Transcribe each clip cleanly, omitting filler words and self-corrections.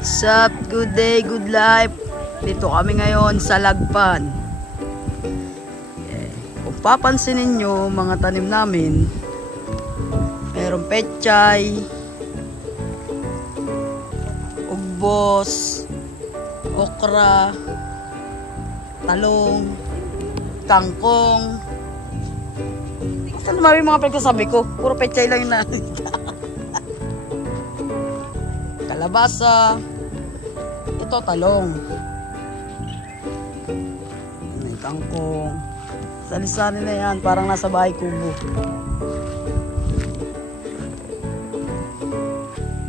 Sup, good day, good life. Dito kami ngayon sa Lagpan. Kung papansinin nyo, mga tanim namin, mayroong pechay, ugbos, okra, talong, kangkong. Saan naman yung mga pagkasabi ko? Puro pechay lang yung nakita. Kalabasa. Ito, talong. May kangkong. Salisanin na yan. Parang nasa bahay kubo.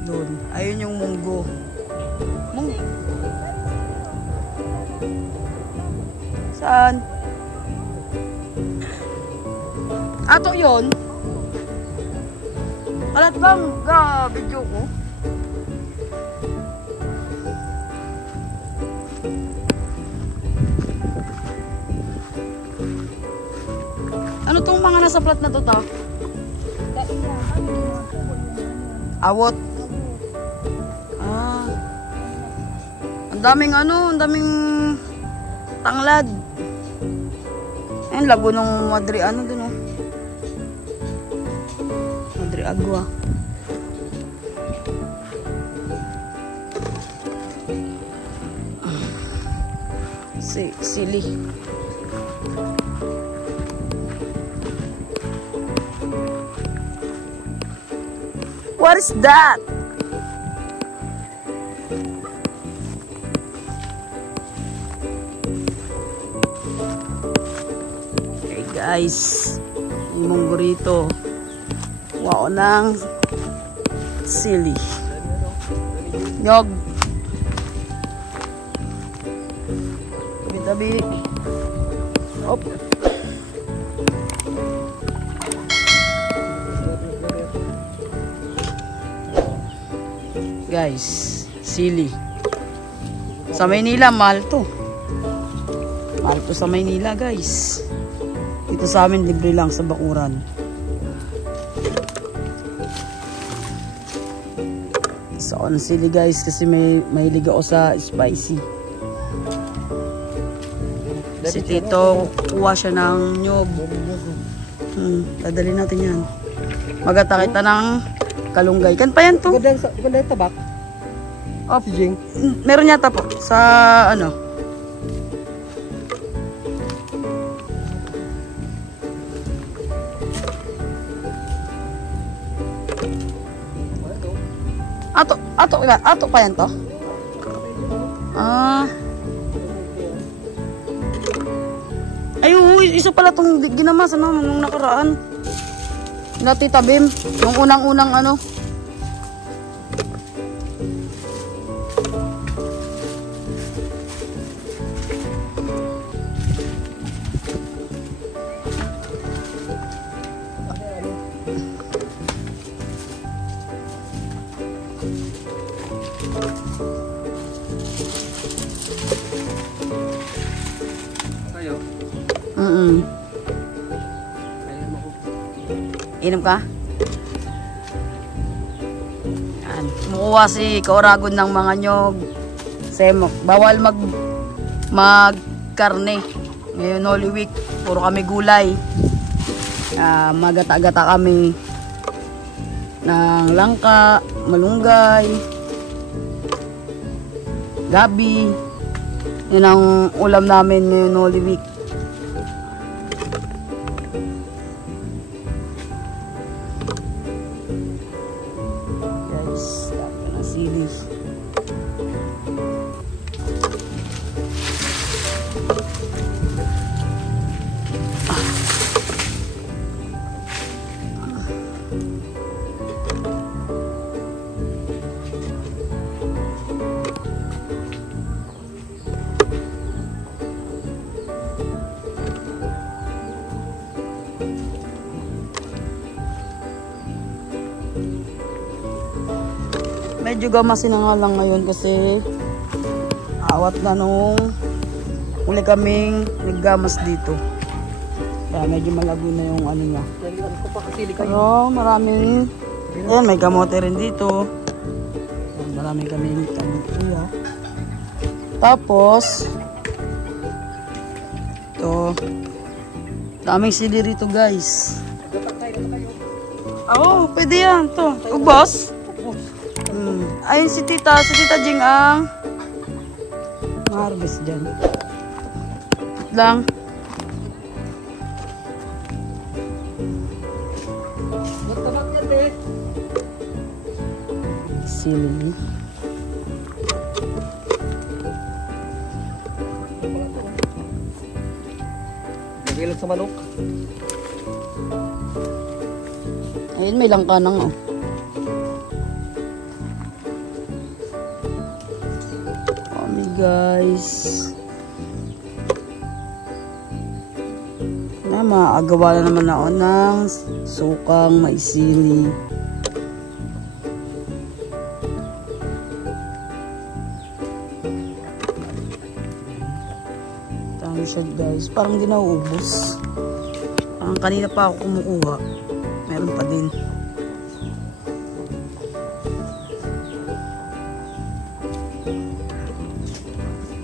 Doon. Ayun yung munggo. Saan? Ato yun. Alat bang video ko? Ano tong mga nasa plat na to ta? Awot. Ah. Ang daming ang daming tanglad. Ayun, lago nung Madre dun oh. Madre Agua. Sili. What is that? Okay guys, yung munggo rito. Wow, ng sili. Nyog. Tabi. Op. Guys, sili. Sa Maynila, mahal to. Mahal to sa Maynila, guys. Dito sa amin, libre lang sa bakuran. So, on sili, guys, kasi may liga ako sa spicy. Si Tito, kuha siya ng nyog. Dadali natin yan. Magata kita ng kalunggay. Kan pa yan to? Ganda yung tabak? Oh, meron yata po. Sa ano? Ato pa yan to? Ah. Ay, isa pala itong ginamas nung nakaraan. Natitabim. Yung unang-unang ano. Inom ka? Yan. Kumukuha si Kauragon ng mga nyog. Semok. Bawal mag-karne. Ngayon Holy Week. Puro kami gulay. Magata-gata kami ng langka, malunggay, gabi. Yan ang ulam namin ngayon Holy Week. Medyo gamasin na nga lang ngayon kasi awat na nung uli kaming naggamas dito. Kaya medyo malago na yung ano niya. Naliwan ko pa kasili kayo. Pero maraming... Ayan, may kamote rin dito. Ayan, maraming kami kuya. Tapos... Ito. Daming sili rito guys. Oo, pwede yan. Ito. Ubos. Ayun si Tita Jing ang harvest dyan. Lang. Sili. Lagay lang sa manok. Ayun, may langkanang oh. Kami guys. Na maagawa na naman ako ng sukang may sili. Dami siya guys. Parang di nauubos. Parang kanina pa ako kumukuha. Meron pa din.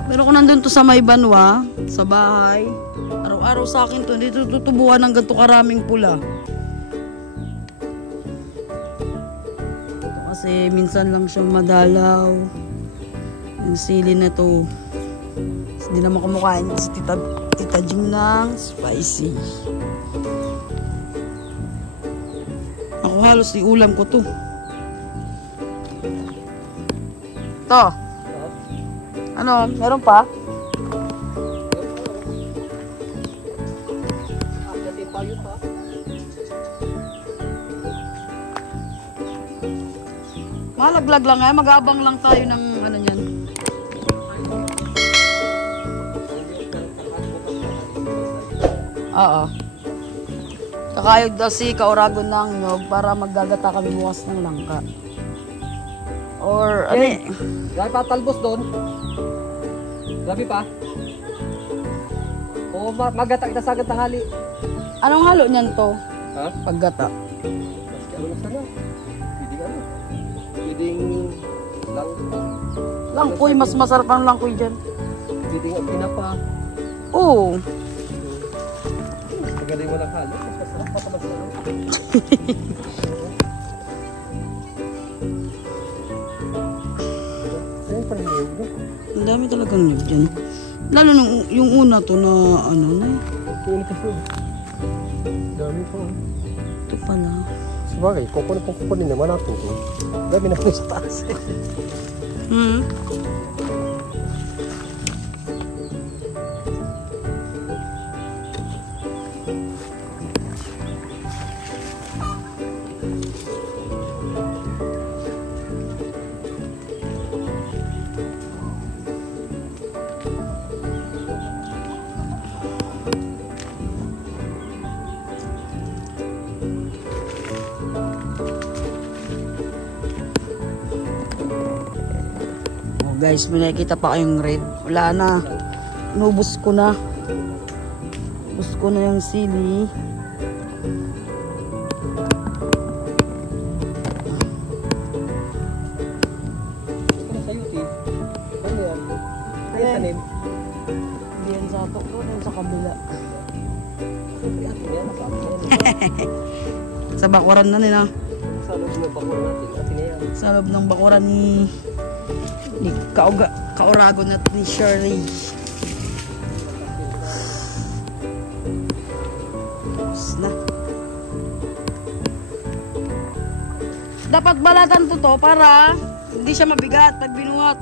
Pero kung nandun to sa may banwa, sa bahay, araw-araw sa akin to, dito tutubuhan ng ganito karaming pula. Ito kasi minsan lang siya madalaw. Yung sili na to. Hindi naman kumakain si Tita Jing ng spicy. Ako halos iulam ko to. To. Ano? Meron pa? Malaglag lang eh. Mag-aabang lang tayo ng ano niyan. Oo. Kakayod daw si Kauragon ng nyog para maggagata kami bukas ng langka. Or ano eh. Grabe pa talbos doon. Grabe pa. O magata kita sagad ng hali. Anong halo niyan to? Ha? Paggata. Maski ano na sana. Pwedeng ano. Pwedeng lang. Langkoy, mas masarap ang langkoy dyan. Pwedeng ang pinapa. Oo. Magaling mo lang halo. Mas masarap pa naman sa ano. Ang dami talagang nyug dyan. Lalo nung yung una to na ano na eh. Kulit ito. Dami po. Ito pala. Sabagay, kukunin naman natin ito. Dami na po sa taas eh. Guys, may nakikita pa kayong red. Wala na. Inubos ko na. Ubus ko na yung sili. Ito sa yuti. Ano yan? Ay, tanim. Hindi yan sa ato. Doon sa kabila. Sa bakuran na nila. Sa loob ng bakuran natin. Atin na yan. Sa loob ng bakuran ni Kauragon at ni Shirley. Na. Dapat balatan to para hindi siya mabigat pag binuhat.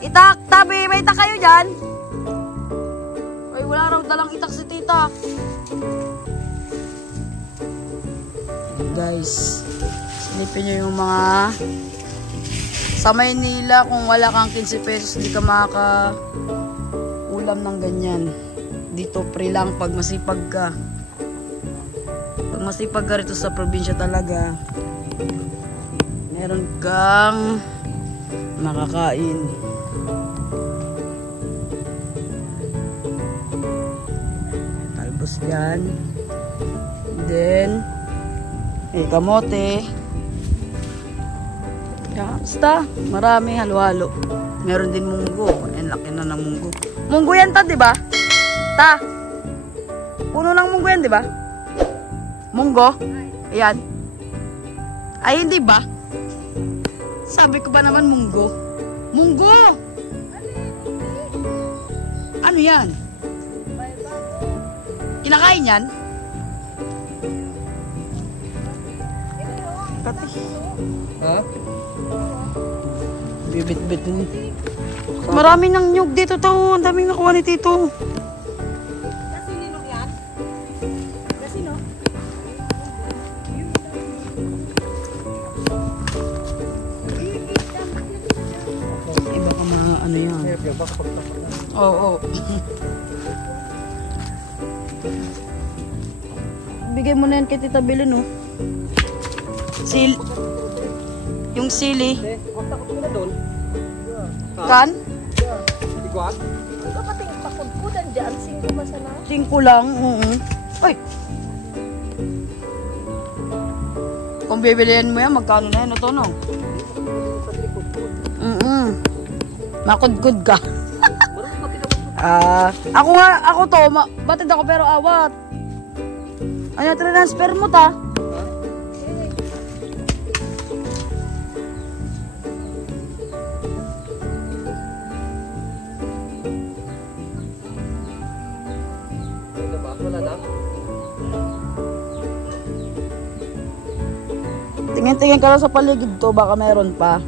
Itak, tabi, may itak kayo dyan? Ay, wala raw dalang itak si Tita. Guys, silipin nyo yung mga sa Maynila. Kung wala kang 15 pesos, hindi ka makaka-ulam ng ganyan. Dito free lang pag masipag ka. Pag masipag ka rito sa probinsya talaga, meron kang makakain. Yan. Then, kamote. Yan, basta, marami halo-halo. Meron din munggo. Ayan, laki na ng munggo. Munggo yan ta, di ba? Ta. Puno ng munggo yan, di ba? Munggo? Ayan. Ay, hindi ba? Sabi ko ba naman munggo? Munggo! Ano yan? Kinakain yan? Pati. Ha? Bibit-bit din. Marami ng nyug dito to. Ang daming nakuha ni Tito. Kasi nino yan? Kasi no? Iba ka mga ano yan. Oo. Bigay mo na yan kay Tita Belen, no? Yung sili. Takot ko na doon. Kan? Iguan? Kapatid pakudkudan dyan, 5 ba sana? 5 lang. Ay! Kung bibilihan mo yan, magkano na yan? Ito, no? Makudkud ka. Ako to, batid ako pero awat. Ano, transfer mo ta? Wala na? Tingin-tingin ka lang sa paligid to, baka meron pa.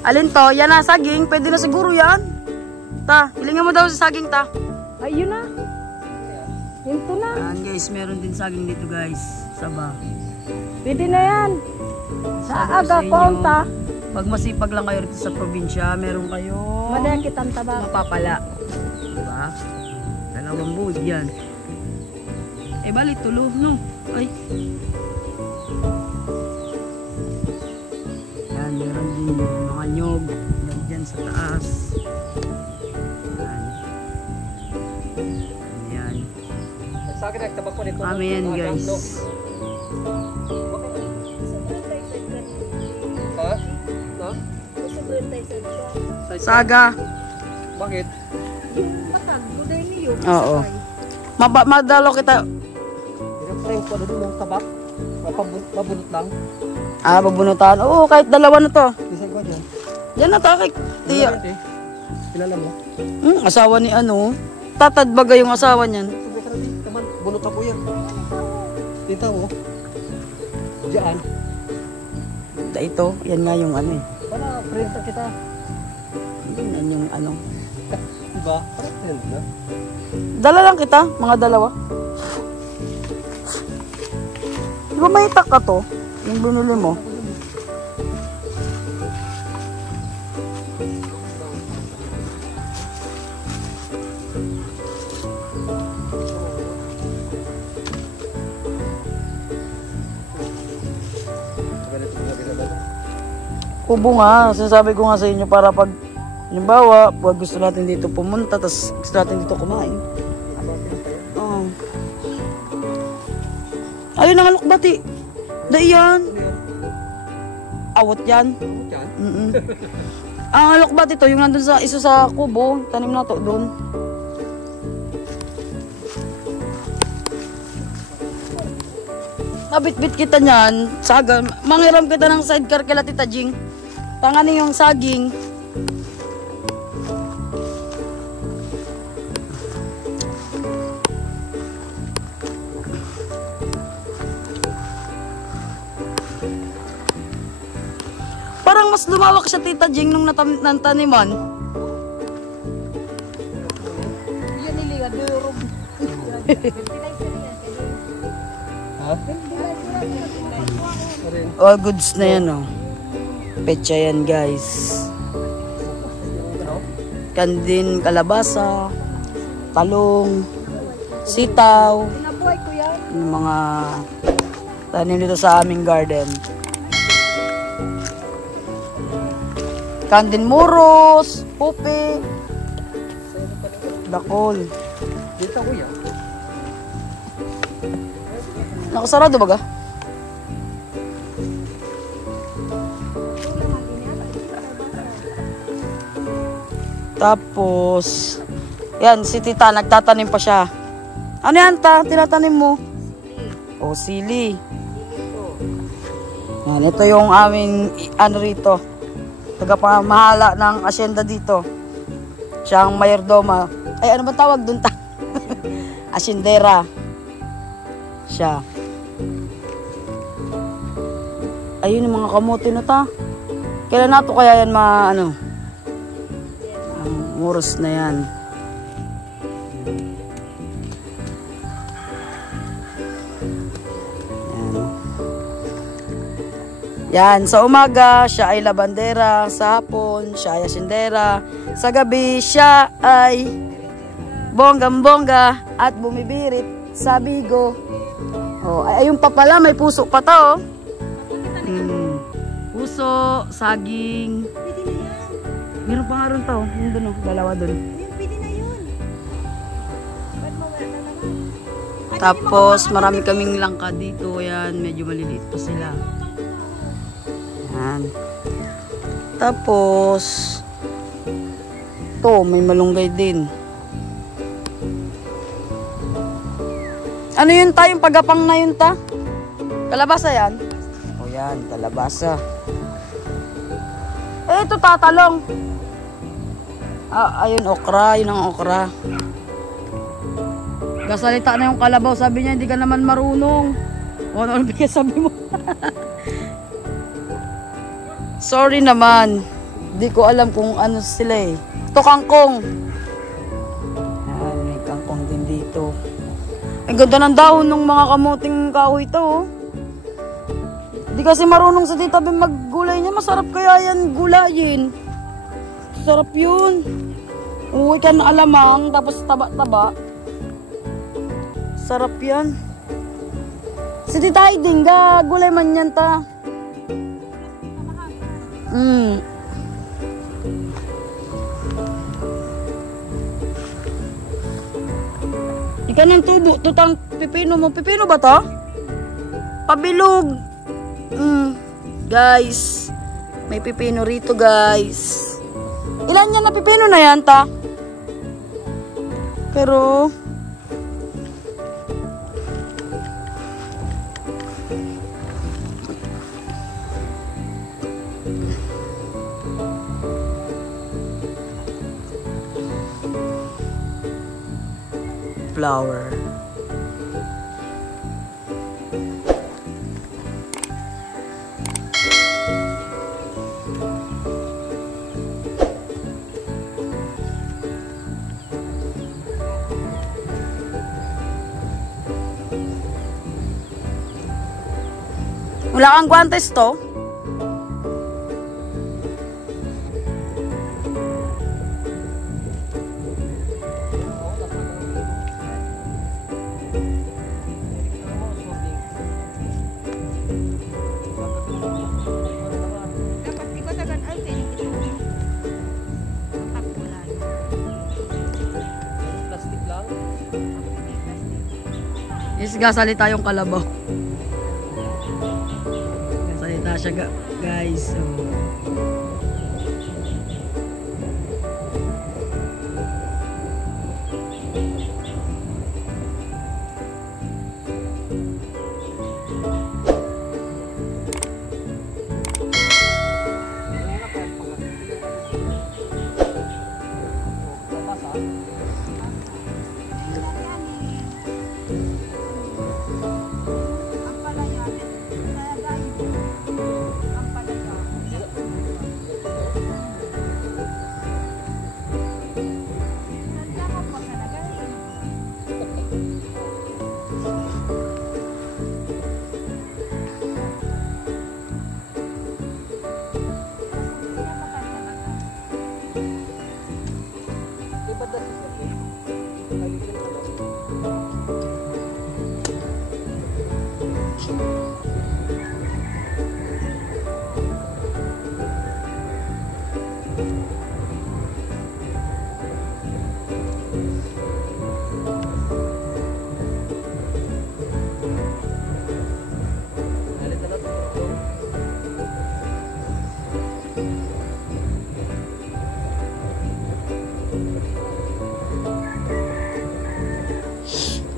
Alin to? Yan na, saging. Pwede na siguro yan. Ta, hilingan mo daw sa saging, ta. Ayun na. Hinto na. Ayan guys, meron din saging dito guys. Saba. Pwede na yan. Sa aga ko, ta. Pag masipag lang kayo rito sa probinsya, meron kayo Madaya kitang taba. mapapala. Diba? 2 buod yan. Bali, tulo, no? Ay. Yan, meron din mga nyog. Yan sa taas. Yan. Sa akin, nagtabak ko dito. Kami yan guys. Ha? Ha? Saga. Bakit? Patag, guday niyo. Oo. Madalo kita. Pinagsayin ko doon yung tabak. Mabunot lang. Babunutan. Oo, kahit 2 na to. Isay ko dyan. Yan na to, kay Tia. Kilala mo? Asawa ni ano. Tatad baga yung asawa niyan. Sabi ka rin, naman, bunot ako yan. Kita mo? Diyan. Ito, yan nga yung ano eh. Para print kita. Yan yung ano. Diba? Para print na. Dala lang kita, mga 2. Di ba may itak ka to? Yung binili mo. Kubo nga, sinasabi ko nga sa inyo para pag halimbawa, pag gusto natin dito pumunta, tapos gusto natin dito kumain. Oo. Ayun ang alokbati. Daiyan. Awot yan. Ang alokbati to, yung nandun sa isa sa kubo, tanim na to doon. Nabit-bit kita niyan, saga, mangiram kita ng sidecar kila Tita Jing. Tanganin yung saging. Parang mas lumawak siya Tita Jing nung nataniman. Yan niliwad, durog. Ha? Oh, goods na yan oh. petsa yan guys. Kandin, kalabasa, talong, sitaw. Pinabuhay ko yan. Yung mga tanim dito sa aming garden. Kandin muros, pupi, dakol. Dito kuya. Nakasarado ba ga? Tapos, yan, si tita, nagtatanim pa siya. Ano yan, ta? Tinatanim mo? O, sili. Yan, ito yung aming, ano rito, tagapamahala ng asyenda dito. Siya ang mayordoma. Ay, ano ba tawag dun, ta? Asyendera. Siya. Ayun yung mga kamote na ta. Kailan nato kaya yan ano? Ang muros na yan. Yan, sa umaga, siya ay labandera. Sa hapon, siya ay asyendera. Sa gabi, siya ay bonggang-bongga at bumibirit sa bigo. Oh, ayun pa pala, may puso pa to. Puso, saging. Pwede na yan. Meron pa nga rin to. Yung dun, dalawa dun. Pwede na yun. Ba't mo wala na naman? Tapos, marami kaming langka dito. Yan, medyo maliliit pa sila. Yan. Tapos, to, may malunggay din. Ano yun ta? Yung pagapang na yun ta? Kalabasa yan? O yan, kalabasa. Eh, ito tatalong. Ah, ayun, okra. Yun ang okra. Kasalita na yung kalabaw. Sabi niya, hindi ka naman marunong. O ano bigay sabi mo? Sorry naman. Hindi ko alam kung ano sila eh. Ito kangkong. Ayan, may kangkong din dito. Ang ganda ng dahon ng mga kamuting kahoy ito. Oh. Hindi kasi marunong sa tita Bim maggulay niya. Masarap kaya yan gulayin. Sarap yun. Uwi ka na alamang, tapos taba-taba. Sarap yan. Si tita Aiding, gulay man yan ta. Ika ng tubo, tutang pipino mo. Pipino ba to? Pabilog. Guys, may pipino rito guys. Ilan yan na pipino na yan ta? Pero flower. Wala kang guantes to? Yes, gasalita yung kalabaw. Gasalita siya guys. So,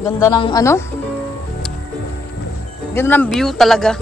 Ganda ng ano? Ganda ng view talaga.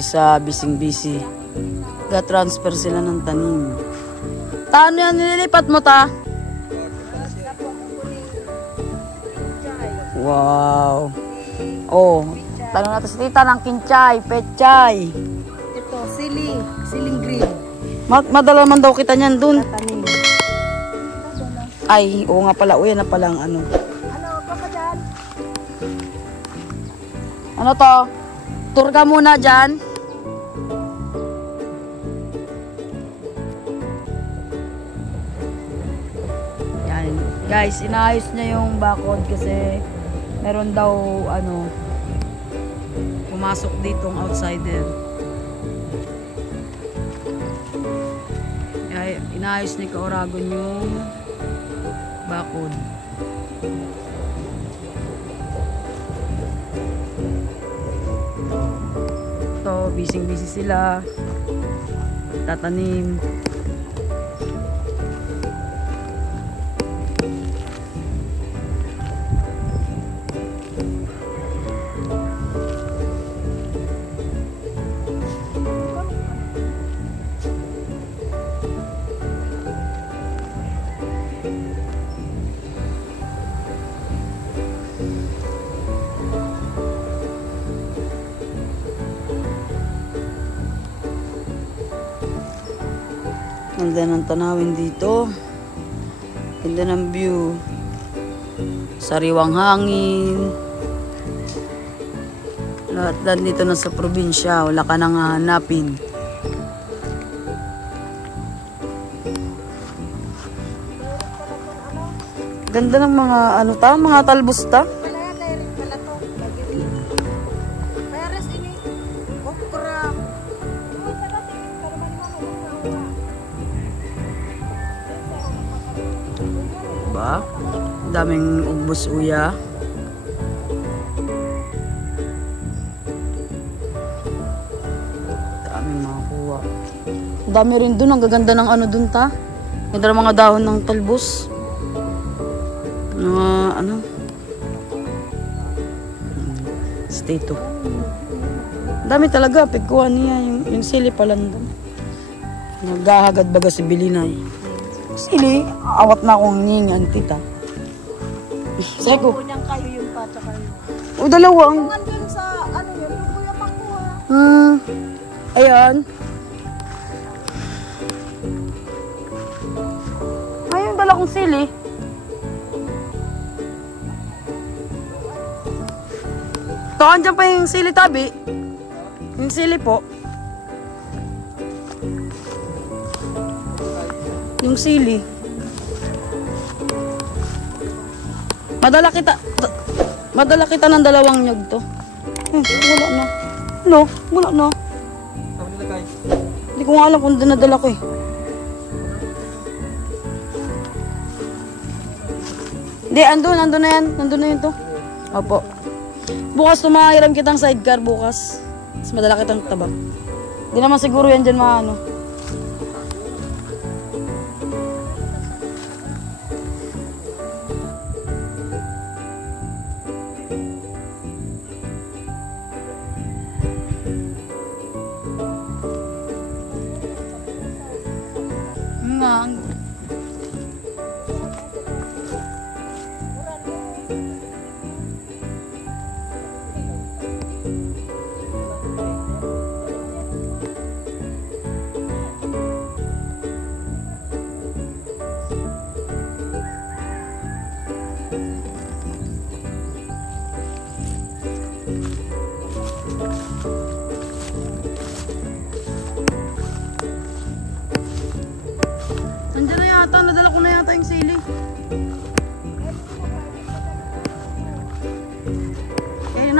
Isa bising-busy. Ga-transfer sila ng tanim. Ano yan nililipat mo ta? Wow. Oh, tanong natin si tita ng kinchay, pechay. Ito, siling green. Madala man daw kita niyan dun. Tanim. Ay, oo nga pala. Uy, na palang ano. Ano, baka dyan? Ano to? Tour ka muna dyan. Yan. Guys, inaayos niya yung bakod kasi meron daw ano pumasok ditong outsider. Kaya inaayos ni Kauragon yung bakod. Ito, busy sila. Tatanim. Ganda ng tanawin dito. Ganda ng view. Sariwang hangin. Lahat dito na sa probinsya. Wala ka nang hahanapin. Ganda ng mga ano ta? Mga talbos ta? Diba? Daming ubos uya. Daming makakuha. Dami rin dun. Ang gaganda ng ano dun ta. Ganda ng mga dahon ng talbos. Mga ano. Stato. Dami talaga. Pigkuhan niya. Yung sili pa lang dun. Naghahagad baga si Bilinay. Sili, awat na akong ningan, tita. Seko. Kunyang kayo yung pata kayo. O, dalawang. Yung andun sa, ano yun, yung kuya makuha. Ayan. Ayun, dala kong sili. Ito, andyan pa yung sili tabi. Yung sili po. Yung sili. Madala kita ng dalawang nyog to. Wala na. No, wala na. Hindi ko nga alam kung dinadala ko eh. Hindi, andun na yan. Andun na yun to. Opo. Bukas tumahiram kitang sidecar bukas. Mas madala kitang tabak. Hindi naman siguro yan dyan maano.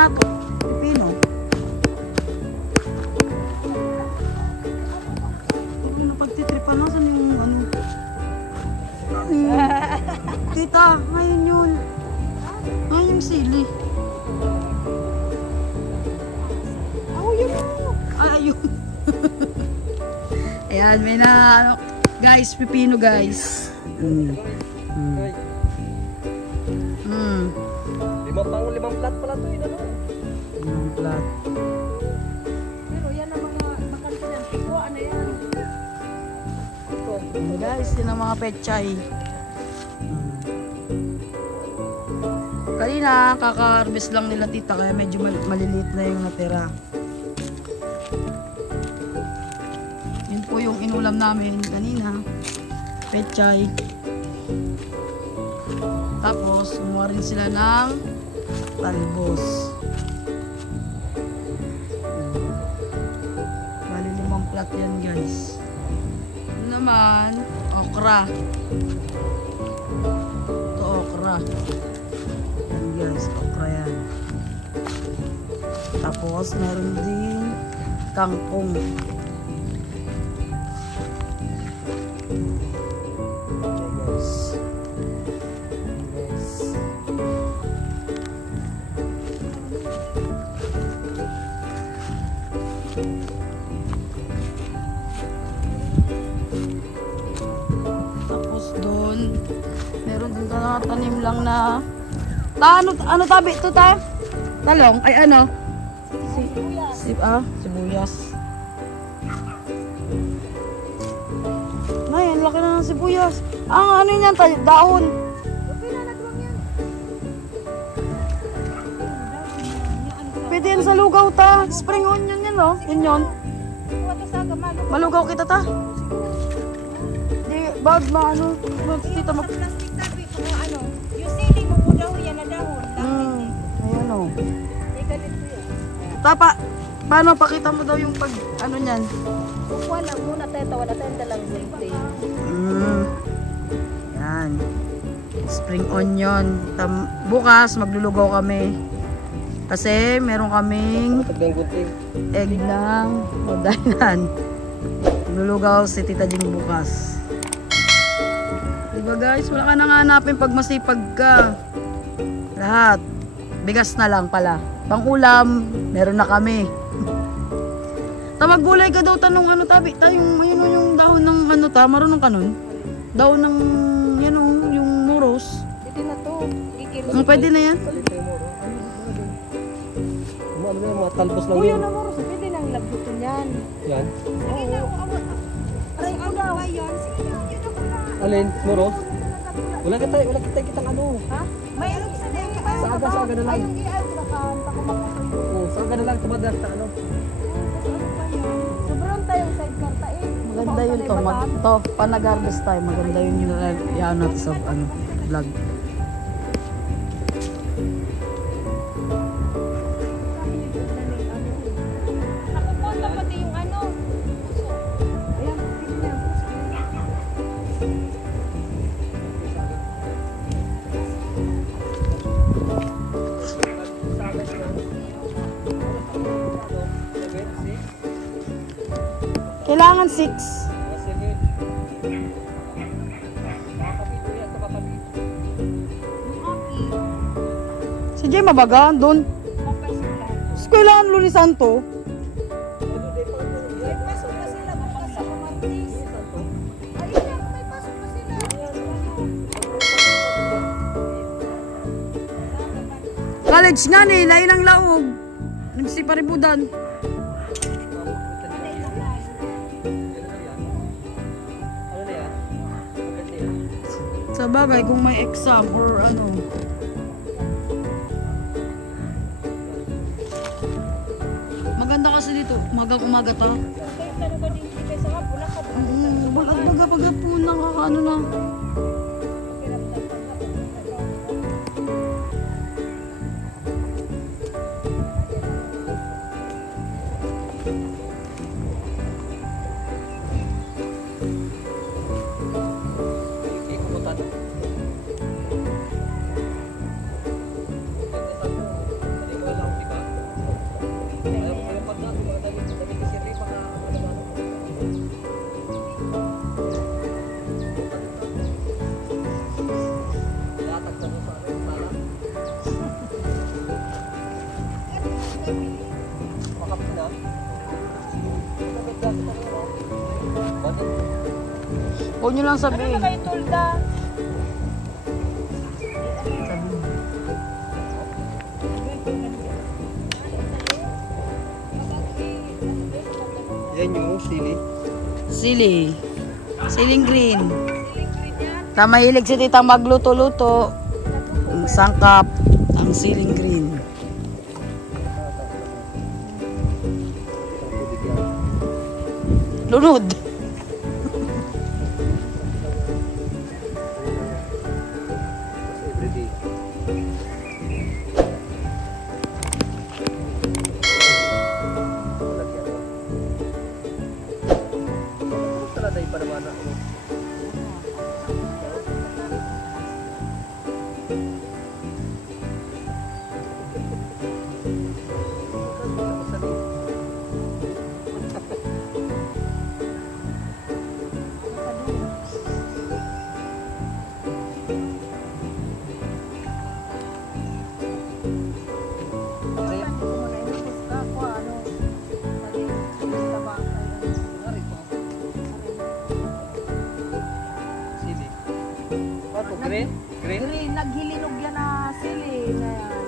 na to. Pipino. Napagtitripan na. Saan yung ano? Tita, ngayon yun. Ngayon yung sili. Yun. Ay, ayun. Ayan, may na, ano, guys, pipino, guys. Limang plat pala to, ano? Limang plat. Pero yan ang mga bakante ng piko. Ano yan? Ayan, guys, yun ang mga pechay. Kanina, kaka-harvest lang nila tita, kaya medyo maliliit na yung natira. Yun po yung inulam namin kanina. Pechay. Tapos, kumuha rin sila ng talbos. Bali 5 plat yan, guys. Ito naman, okra. Ito, okra. Yan, guys, okra yan. Tapos, meron din kangkong. Tapos doon, meron din tanim lang na ano tabi ito ta? Talong? Ay ano? Sibuyas. Ay, ang laki na ng sibuyas. Ano yan? Daon. Pwede yan sa lugaw ta. Spring onion yan, no? Yun yun. Malugaw kita ta. Di, bag maano. Tita mag... Plastic sabi ko ano. Yung sili mo po daw yan na dahon. Ayan, o. May ganito yan. Tapa, paano? Pakita mo daw yung pag, ano niyan. Kukuha lang muna tayo. Wala tayong dalang safety. Yan. Spring onion. Bukas, maglulugaw kami. Kasi, meron kaming egg ng modayan. Maglulugaw si Tita Jing bukas. Diba guys? Wala ka nang hanapin pag masipag ka. Lahat. Bigas na lang pala. Pang-ulam, meron na kami. Maggulay ka daw tanong ano tabi. Tayong yung dahon ng ano ta. Marunong ka nun? Dahon ng yan o, yung moros. Pwede na to. Pwede na yan. Ano na yung mga talbos lang Uy, yun? ano mo? Pwede nang labutin yan. Yan. Sige na. Aray ko daw. Sige na. Yun ako na. Alin? Moros? Wala kitang ano. Ha? May ano sa day. Sa aga na lang. Ayun, ay, nakanta ko makakayo. Oo, sa aga na lang tumadak na ano. Sobrang tayong sidecar ta eh. Maganda yun to. Panag-harvest tayo. Maganda yun yan natin sa ano, vlog. Nakupon na pati yung ano. Puso. Ayan, pwede na. Kailangan 6. Si Jay mabaga doon. Kailangan lulisan to. May pasok pa sila bukas sa Martis. Ayun na, may pasok pa sila. College nga ni, lain ang laog. Nagsiparibudan. Sa bagay, kung may exam or ano. Maganda kasi dito, umaga ta. Kaya tanong ko din sa hapon, At baga pagapun ng ano na. Huwag nyo lang Ano sabihin. na kayo tulda? Yan yung sili. Sili. Siling green. Tamahilig si tita magluto-luto. Ang sangkap. Ang siling green. Lunod. Everyday. Taladay pa naman ako. Green? Green? Green, naghilinog yan na sili na yan.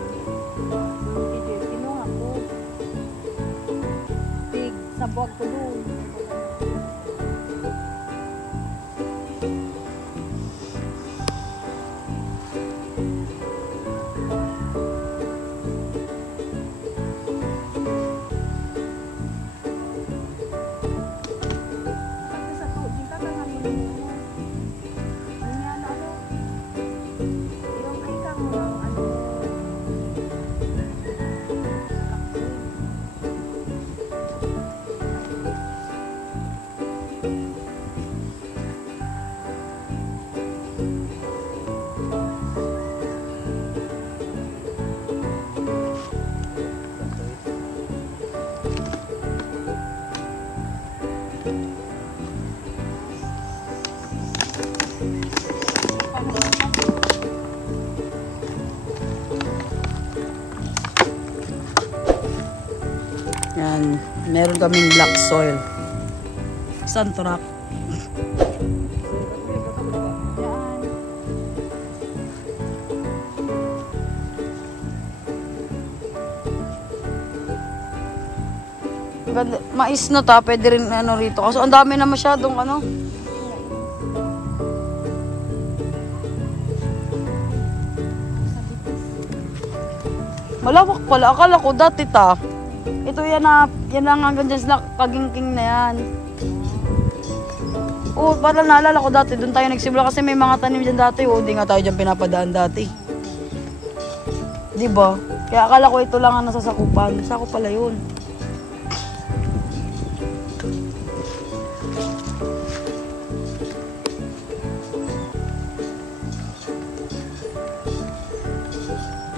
Hindi, kinuha ko. Pig, sabog ko doon. Kasi sa to, di ka kang yung ay kang ano Yan. Meron kaming black soil. Isang truck. Ganda. Mais na ta, pwede rin ano rito. Kasi ang dami na masyadong ano. Malawak pala. Akala ko dati ta. Ito yan na, yan lang hanggang dyan sila kagingking na yan. Oo, parang naalala ko dati, doon tayo nagsimula kasi may mga tanim dyan dati. Oo, di nga tayo dyan pinapadaan dati. Diba? Kaya akala ko ito lang ang nasasakupan. Sakop pala yun.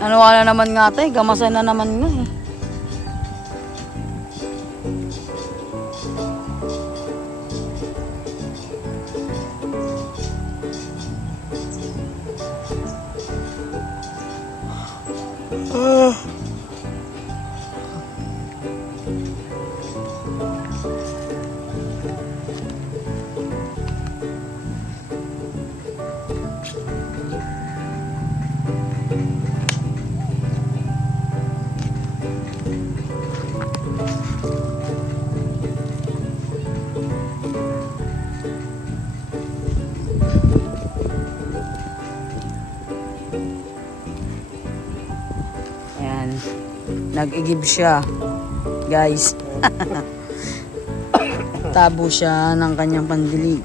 Ano na naman nga tayo, gamasan na naman nga eh. Ayan. Nag-igib siya. Guys. Tabo siya ng kanyang pandilig.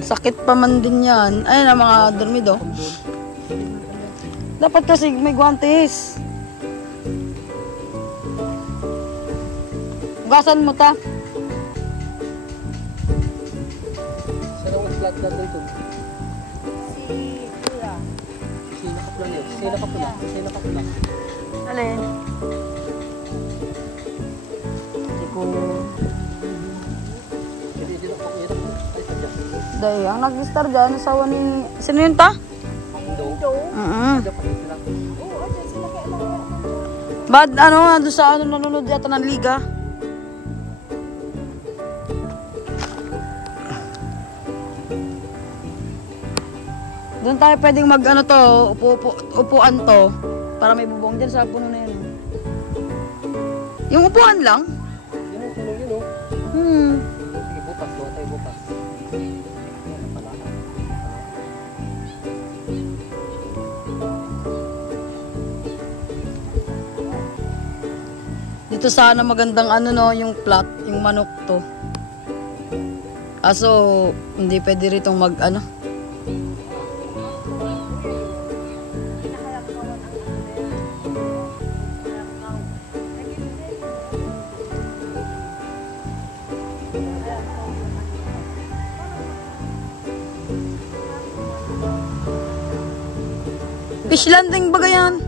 Sakit pa man din yan. Ayun ang mga dormido. Dapat kasi may guantes. Ugasan mo ta. Saan ang flat natin ito? si Kuya. Sila ka pula yun. Sila ka pula. Sila ka pula. Alin? Hindi ko... Hindi lang ako. Ay, sadya. Dahil, ang nag-star dyan, asawa ni... Sino yun ta? Indo. Ada pa sila. Oo, ayan sila kaya lang. Bad, ano, doon sa ano, nanonood yata ng liga. Doon tayo pwedeng mag, ano to, upuan to. Para may bubong dyan sa puno na yun. Yung upuan lang? Yun ang puno yun, oh. Sige, bukas. Doon tayo bukas. Ayan pala. Dito sana magandang ano no, yung plat, yung manok to. Aso, hindi pwede ritong mag ano. Fish landing ba yan?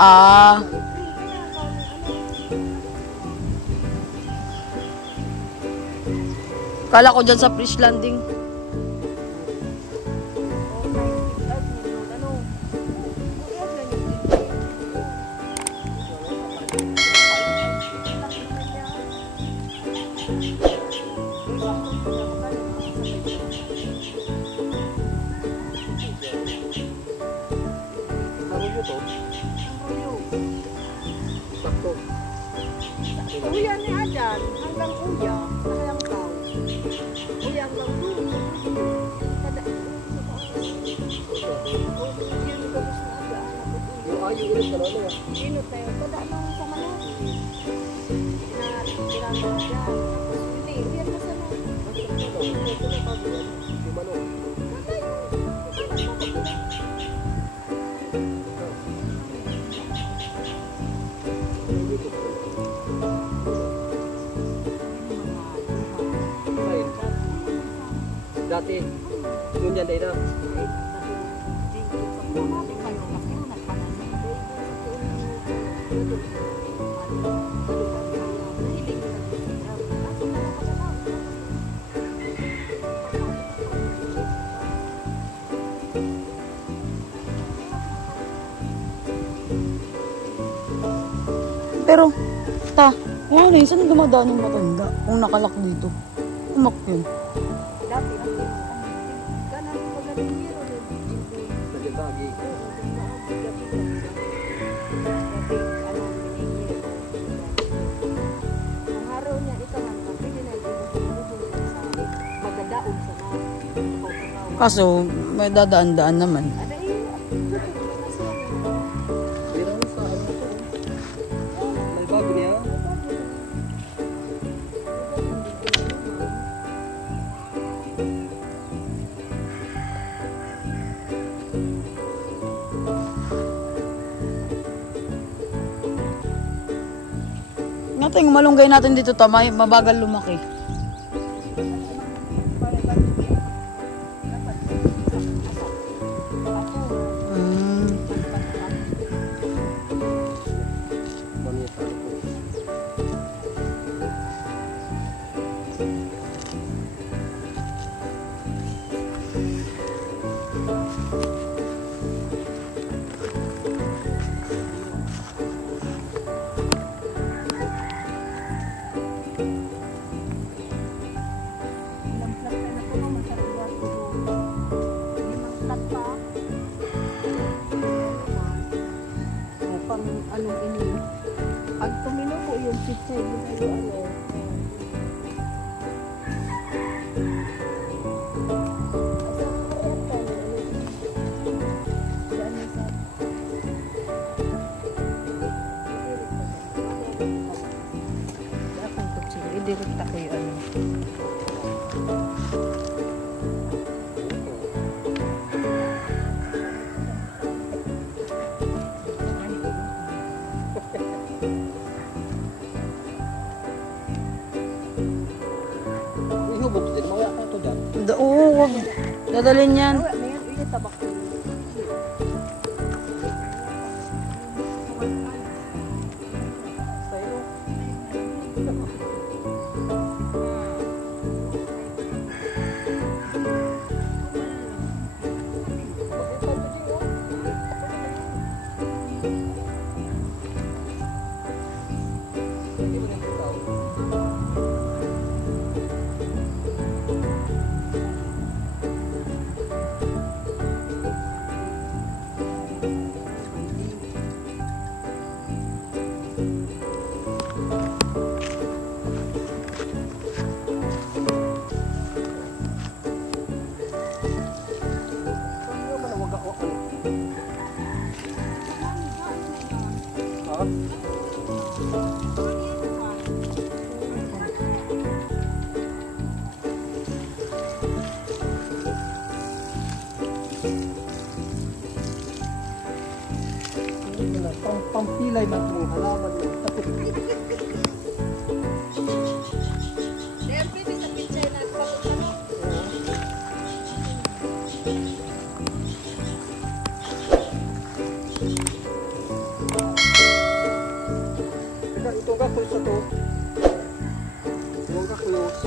Ah. Kala ko dyan sa fish landing. Arroyo to. Sakto. Uya ni Adan, hanggang uya, hanggang tao. Uya hanggang dulo. Kada. Yun ko gusto na aga. Yung ayo ulit ka na ano. Inot tayo. Kada nang sa manok. Tirang na dyan. Hindi, uyan ka sana. Yung manok. Dati, yun yan dahil na. Pero, ta, ano yun, saan dumadaan yung matanda? Kung nakalak dito. Umak yun. Dati, kanan ko magaling hero yun. Nagdagi. Ang haro niya, ikaw ang pwede na magadaon sa mga. Kaso, may dadaan-daan naman. Pero sa ano to? May bago niya. Natin, malunggay natin dito tamay, mabagal lumaki. Anong ini? Pag tumino ko yung pizza, yung ano. Idirect ako yung ano. Ihubog din, mawala ka ito dyan. Oo, wag. Dadalhin yan. Ngayon, ini tabak ko. kilay man kung halaman mo. Siyempre, may sa pichay na pagkano. Teka, ito ka ko sa to. Ito ka close.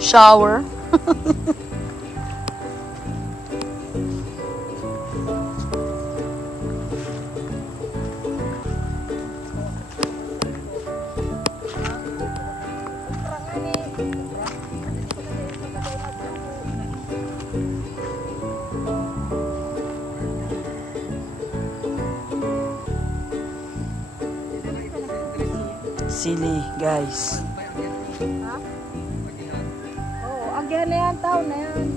Shower. Sili, guys. Ha? Oo, agyan na yan, taon na yan.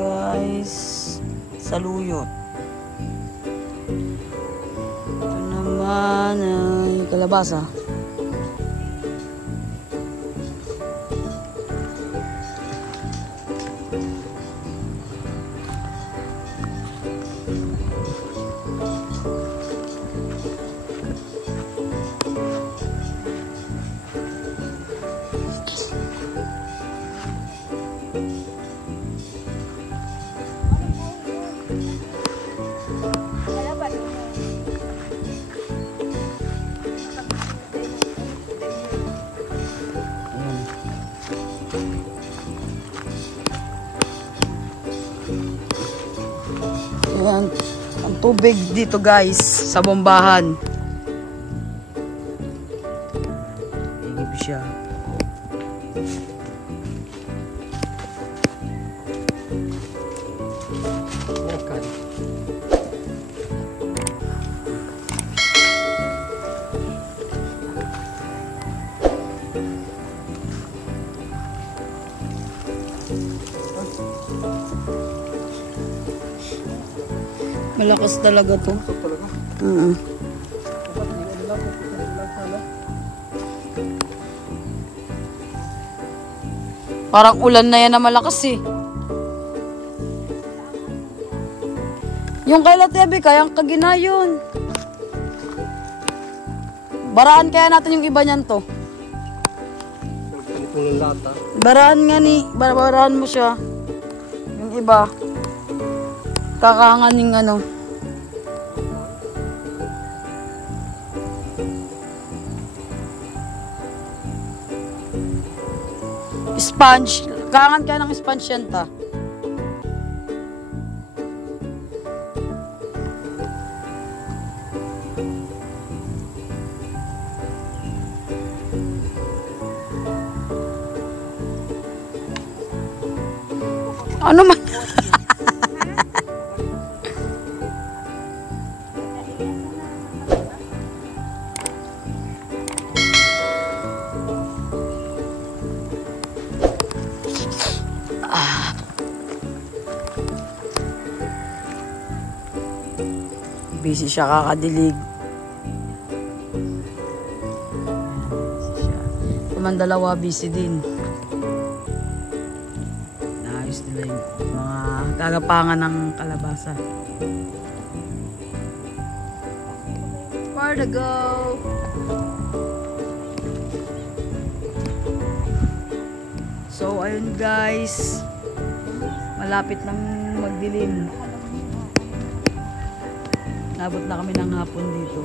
Guys, saluyot. Ito naman ay kalabasa. Kaya ba? Ayan. Ang tubig dito guys, sa bombahan. Igib siya. Bukan. Malakas talaga to. Ito talaga. Dapat hindi ano lang, pupusin lang sana. Parang ulan na yan na malakas eh. Yung kay Latebe, kayang kaginayon. Baraan kaya natin yung iba niyan to. Ganito ng lata. Baraan nga ni, baraan mo siya. Yung iba. Kakahangan yung ano. Sponge. Kakahangan kaya ng sponge yan ta. Ano man? Busy siya kakadilig. Busy siya. Naman dalawa busy din. Naayos nila yung mga kagapangan ng kalabasa. Where to go? So ayun guys. malapit nang magdilim. Nabot na kami ng hapon dito.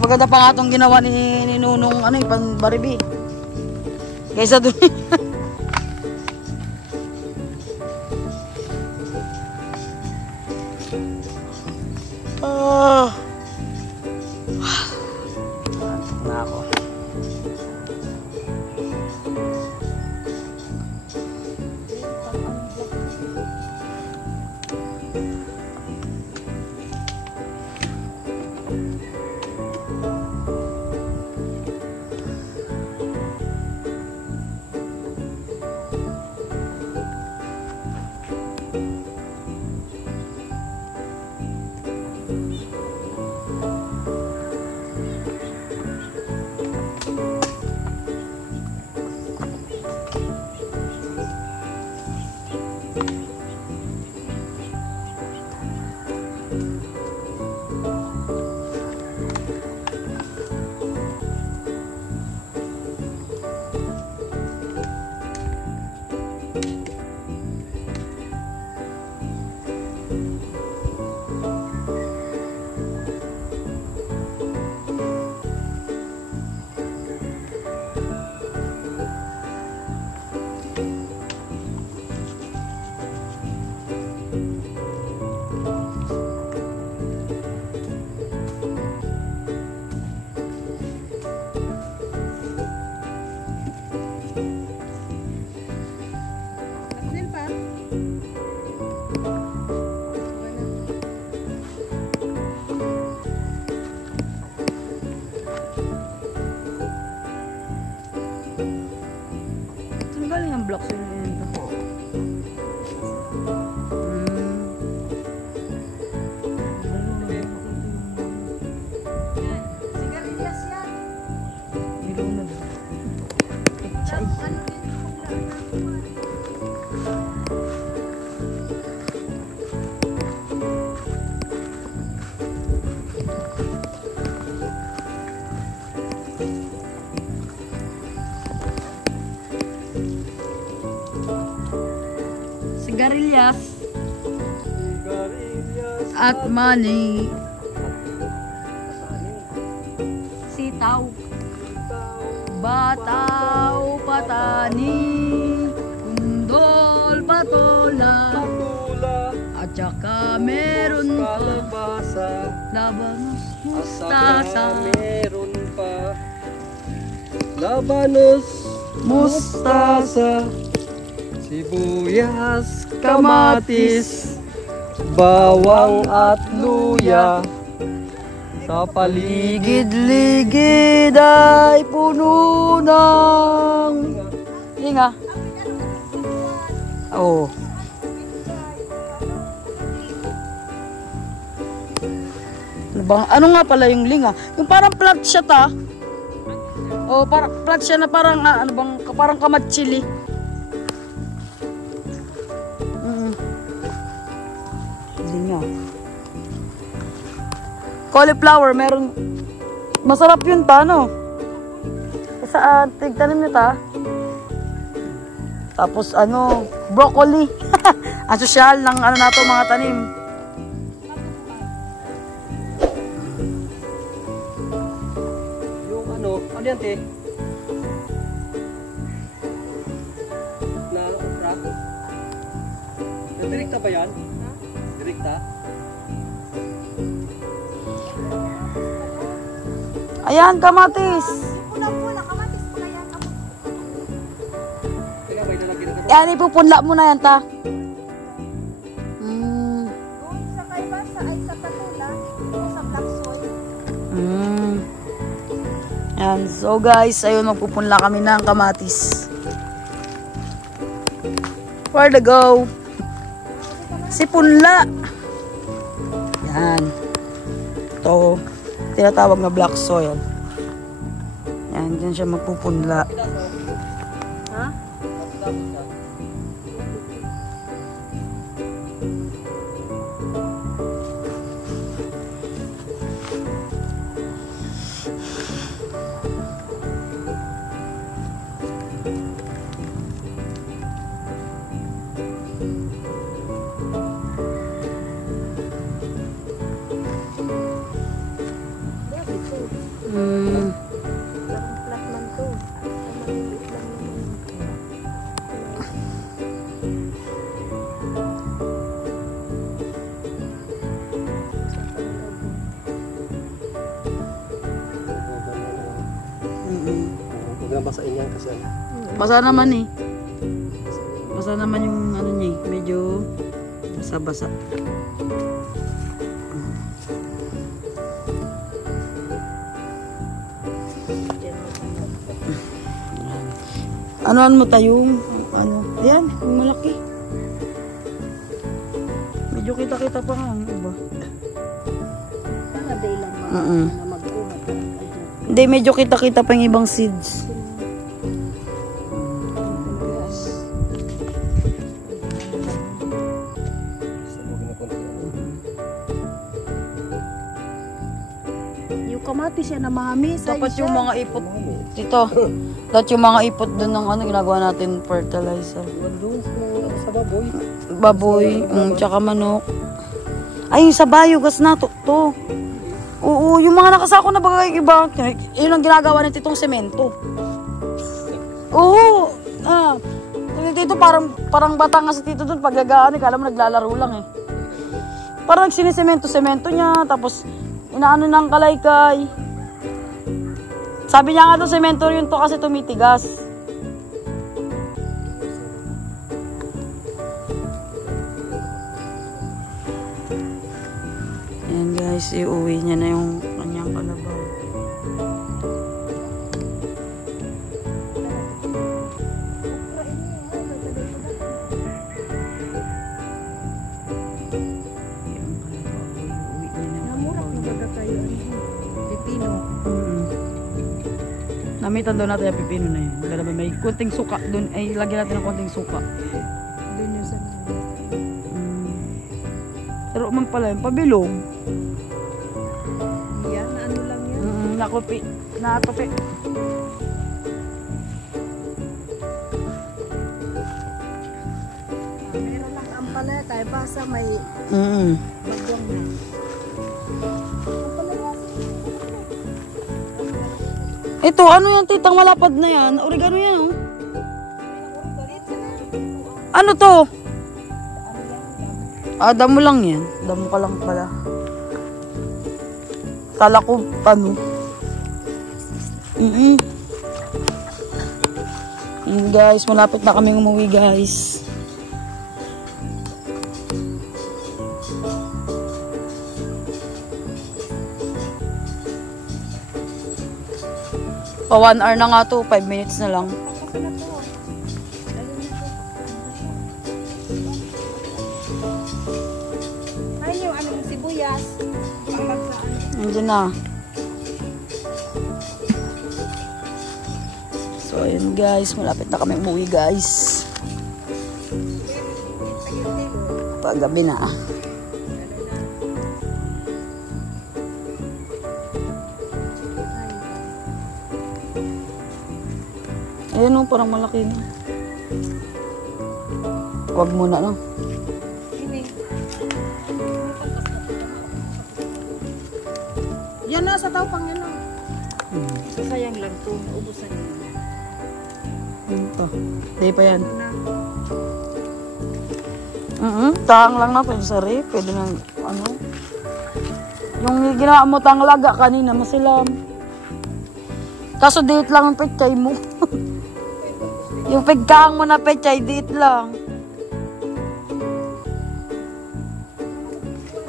Maganda pa nga itong ginawa ni Nunong ano, pang Barbie. Kaysa doon. Na ako. Galing ang blocks yun yun. Sigarilyas yan. Nilunod. Chay. Sigarilyas at money. Sitaw, bataw, patani, kundol, patola, at saka meron pa labanos, mustasa, meron pa labanos, mustasa, sibuyas, kamatis, bawang at luya. Sa paligid-ligid ay puno ng linga. Oo. Ano nga pala yung linga? Yung parang plant siya ta. Oh, parang plant siya na parang ano bang parang kamatsili. Linga. Cauliflower, meron. Masarap yun ta, no? Saan? Tigtanim nyo ta. Tapos ano, broccoli. Ang sosyal ng ano na to, mga tanim. Yung ano yan, te? Na okra? Direkta ba yan? Direkta? Ayan, kamatis. Pula-pula, kamatis pa kaya Yan, ipupunla mo na yan, ta. Doon sa kay Basa ay sa Katula, dito sa Black Soil. Yan. So guys, ayun, magpupunla kami ng kamatis. Where to go? Si punla. Yan. Ito, tinatawag na black soil. Yan, dyan siya magpupunla. Ha? Plat man to. Huwag na basain yan kasi Basa naman eh. Basa naman yung ano niya eh. Medyo basa-basa. Anoan mo tayo? Ano? Ayan, yung malaki. Medyo kita-kita pa nga ang iba. Sana day lang na magkumat. Hindi, medyo kita-kita pa yung ibang seeds. Yung kamatis siya na mami. Dapat yung mga ipot dito. Dapat yung mga ipot doon ng ano, ginagawa natin fertilizer. doon sa baboy. Baboy, tsaka manok. Ay, yung sa biogas na to. Oo, yung mga nakasako na bagay iba, yun ang ginagawa ng titong semento. Oo. Dito parang bata nga si tito doon, paggagaan, kala mo naglalaro lang eh. Parang sinisemento-semento niya, tapos inaano ng kalaykay. Sabi niya nga doon, semento yun to kasi tumitigas. Ayan guys, iuwi niya na yung kanyang kalabaw. Namitan daw natin yung pipino na yun. Kaya may kunting suka doon. Ay, lagyan natin ng kunting suka. Doon yung sa Pero man pala yung pabilog. yan, ano lang yan. Nakupi. Nakatupi. Meron lang ang pala tayo basa may bagwang na. Ito, ano yung titang malapad na yan? Oregano yan, oh. Ano to? Damo lang yan. Damo ka lang pala. Kala ko, ano? Yun guys, malapit na kaming umuwi guys. Pa 1 hour na nga to, 5 minutes na lang. Ay, yung anong sibuyas. Nandiyan na. So ayun guys, malapit na kami umuwi guys. Paggabi na. Ayun o, parang malaki na. Huwag muna, no? Yan na, sa tao pang yan lang. Sayang lang to, naubusan yun. Ito. Hindi pa yan. Tahang lang na, pwede sa rip. Pwede nang, ano. Yung ginawa mo tang laga kanina, masilam. Kaso date lang ang petchay mo. Yung pigkaang mo na petchay, date lang.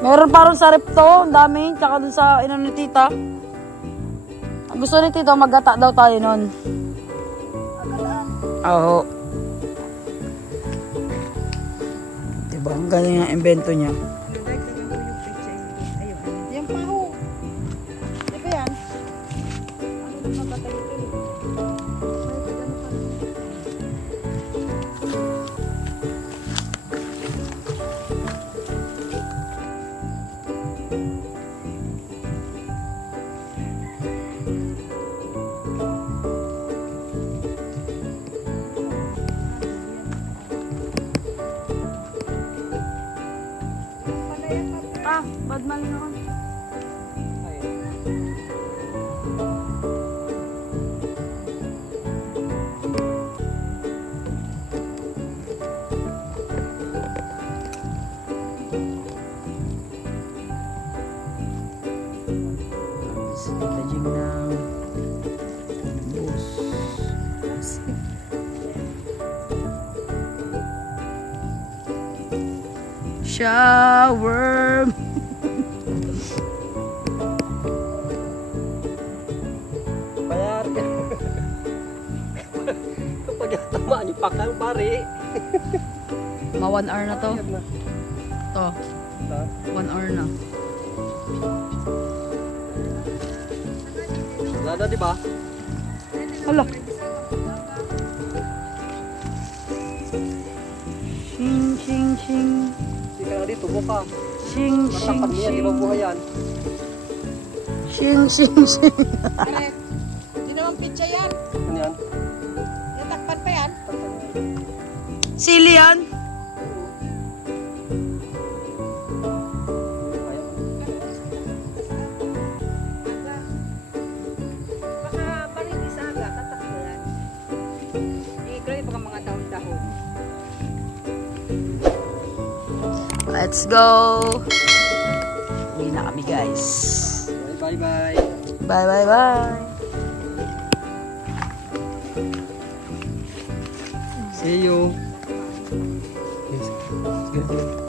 Meron pa rin sa rep to, ang dami. Tsaka dun sa ino ni tita. Ang Gusto ni Tito, magata daw tayo nun. Oo. Diba, ang galing ang invento niya. Dagdagan ko yung picture. Ayun. Yan pa ho. Di ba yan? Ano na mapatay ito? Ah, bad man naman. Tajing ng bus. Shower. Bayar. Kapag tamaan yung pakal, pare. Ma 1 hour na to. Bayad na. To. Ha? 1 hour na. Wala na, di ba? Hala. Shing, shing, shing. Hindi ka na dito, buka. Shing, shing, Matapan niya, di ba buhay yan? Shing, shing, shing. Pare, di naman pizza yan. Ano yan? Natakpan pa yan. Sili yan. Baka parili sa aga, tatakbo yan. Grabe baka mga dahon-dahon. Let's go. Uwi na kami, guys. Bye, bye. Bye, bye, bye. See you. Yes. Good.